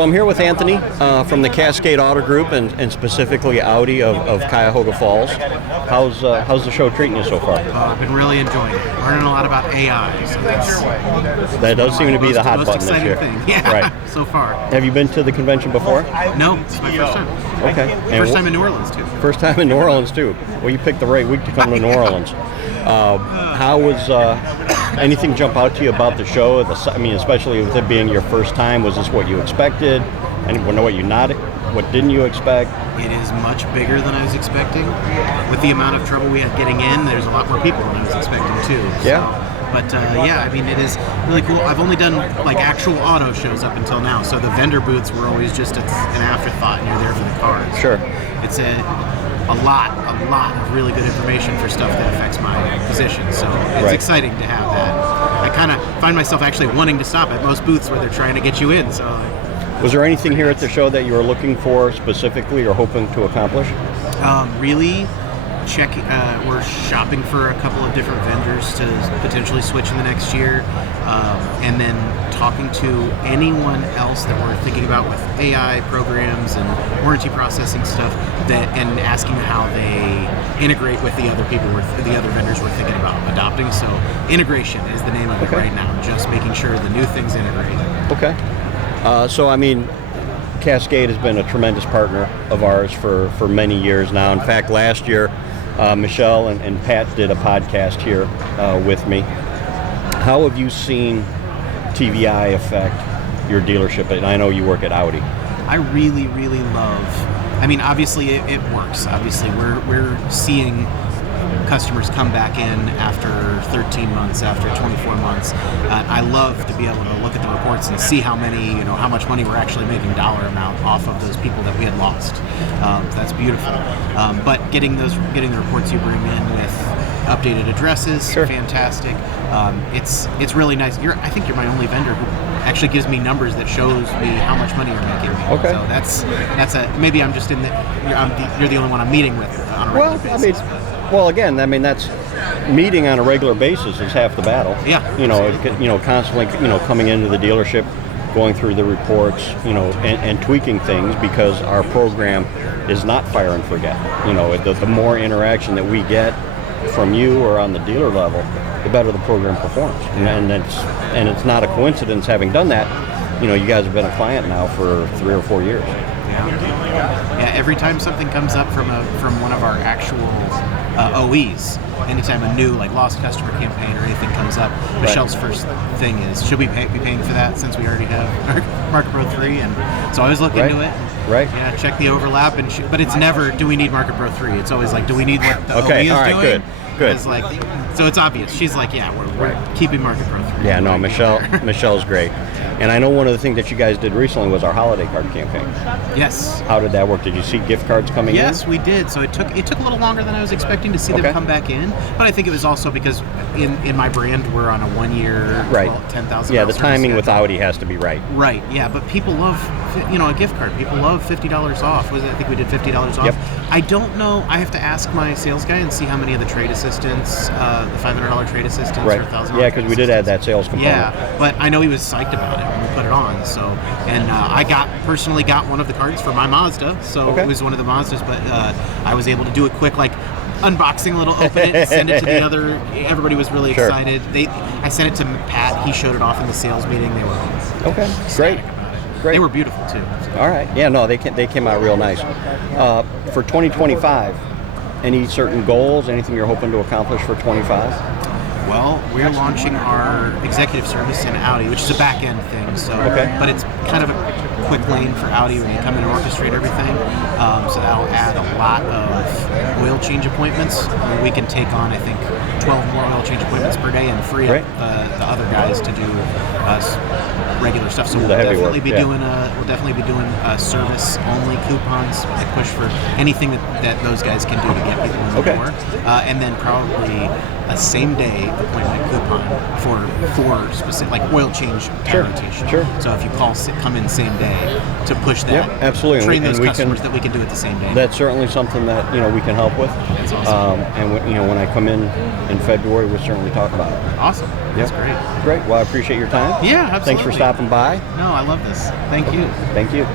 So I'm here with Anthony from the Cascade Auto Group and specifically Audi of Cuyahoga Falls. How's the show treating you so far? I've been really enjoying it. Learning a lot about AI. So that does seem to be the hot button this year. Thing. Yeah, right. So far. Have you been to the convention before? No, it's my first time. Okay. First time in New Orleans too. First time in New Orleans too. Well, you picked the right week to come to New Orleans. How was anything jump out to you about the show? I mean, especially with it being your first time, was this what you expected? And what didn't you expect? It is much bigger than I was expecting. With the amount of trouble we had getting in, there's a lot more people than I was expecting too. Yeah. But yeah, I mean, it is really cool. I've only done like actual auto shows up until now, so the vendor booths were always just an afterthought, and you're there for the cars. Sure. It's a lot of really good information for stuff that affects my position. So it's exciting to have that. I kind of find myself actually wanting to stop at most booths where they're trying to get you in. So. Was there anything here at the show that you were looking for specifically or hoping to accomplish? Really checking. We're shopping for a couple of different vendors to potentially switch in the next year, and then talking to anyone else that we're thinking about with AI programs and warranty processing stuff, and asking how they integrate with the other vendors we're thinking about adopting. So integration is the name of it right now. Just making sure the new things integrate. Okay. So, I mean, Cascade has been a tremendous partner of ours for many years now. In fact, last year, Michelle and Pat did a podcast here with me. How have you seen TVI affect your dealership? And I know you work at Audi. I really, really love, I mean, obviously it works. Obviously, we're seeing customers come back in after 13 months, after 24 months. I love to be able to look at the reports and see how much money we're actually making dollar amount off of those people that we had lost. That's beautiful. But getting the reports you bring in with updated addresses, fantastic. It's really nice. I think you're my only vendor who actually gives me numbers that shows me how much money you're making. Okay. So that's maybe I'm just you're the only one I'm meeting with on a regular basis. Well, again, I mean, that's meeting on a regular basis is half the battle. Yeah. Constantly, coming into the dealership, going through the reports, and tweaking things because our program is not fire and forget. The more interaction that we get from you or on the dealer level, the better the program performs. And it's not a coincidence having done that. You guys have been a client now for 3 or 4 years. Yeah. Every time something comes up from one of our actual OEs, anytime a new lost customer campaign or anything comes up, Michelle's first thing is, should we be paying for that since we already have Market Pro 3? And so I always look into it. Right. Yeah, check the overlap, but it's never, do we need Market Pro 3? It's always do we need what the OE is doing? Good. It's so it's obvious. She's we're keeping Market Pro 3. Yeah, no, Michelle's great. And I know one of the things that you guys did recently was our holiday card campaign. Yes. How did that work? Did you see gift cards coming in? Yes, we did. So it took a little longer than I was expecting to see them come back in. But I think it was also because in my brand, we're on a 1 year, $10,000. Yeah, the timing with Audi has to be right. Right. Yeah, but people love, a gift card. People love $50 off. I think we did $50 off. Yep. I don't know. I have to ask my sales guy and see how many of the trade assistants, the $500 trade assistants or $1,000. Yeah, because we did add that sales component. Yeah, but I know he was psyched about it when we put it on. So, and I personally got one of the cards for my Mazda. So it was one of the Mazdas, but I was able to do a quick unboxing, a little open it, send it to the other. Everybody was really excited. I sent it to Pat. He showed it off in the sales meeting. They were great. They were beautiful too. All right. Yeah, no, they came out real nice. For 2025, any certain goals? Anything you're hoping to accomplish for 25? Well, we're launching our executive service in Audi, which is a back-end thing. So, but it's kind of a quick lane for Audi when you come in and orchestrate everything. So that'll add a lot of oil change appointments. We can take on, I think, 12 more oil change appointments per day and free up the other guys to do regular stuff. So we'll definitely be doing service-only coupons. I push for anything that those guys can do to get people in the door, and then probably a same-day appointment coupon for specific oil change rotation. Sure. So if you come in same day, to push that. Yeah, absolutely. Train those And we customers can- that we can do it the same day. That's certainly something that we can help with. That's awesome. And when I come in February, we'll certainly talk about it. Awesome. That's Yeah. great. Great. Well, I appreciate your time. Yeah, absolutely. Thanks for stopping by. No, I love this. Thank you. Thank you.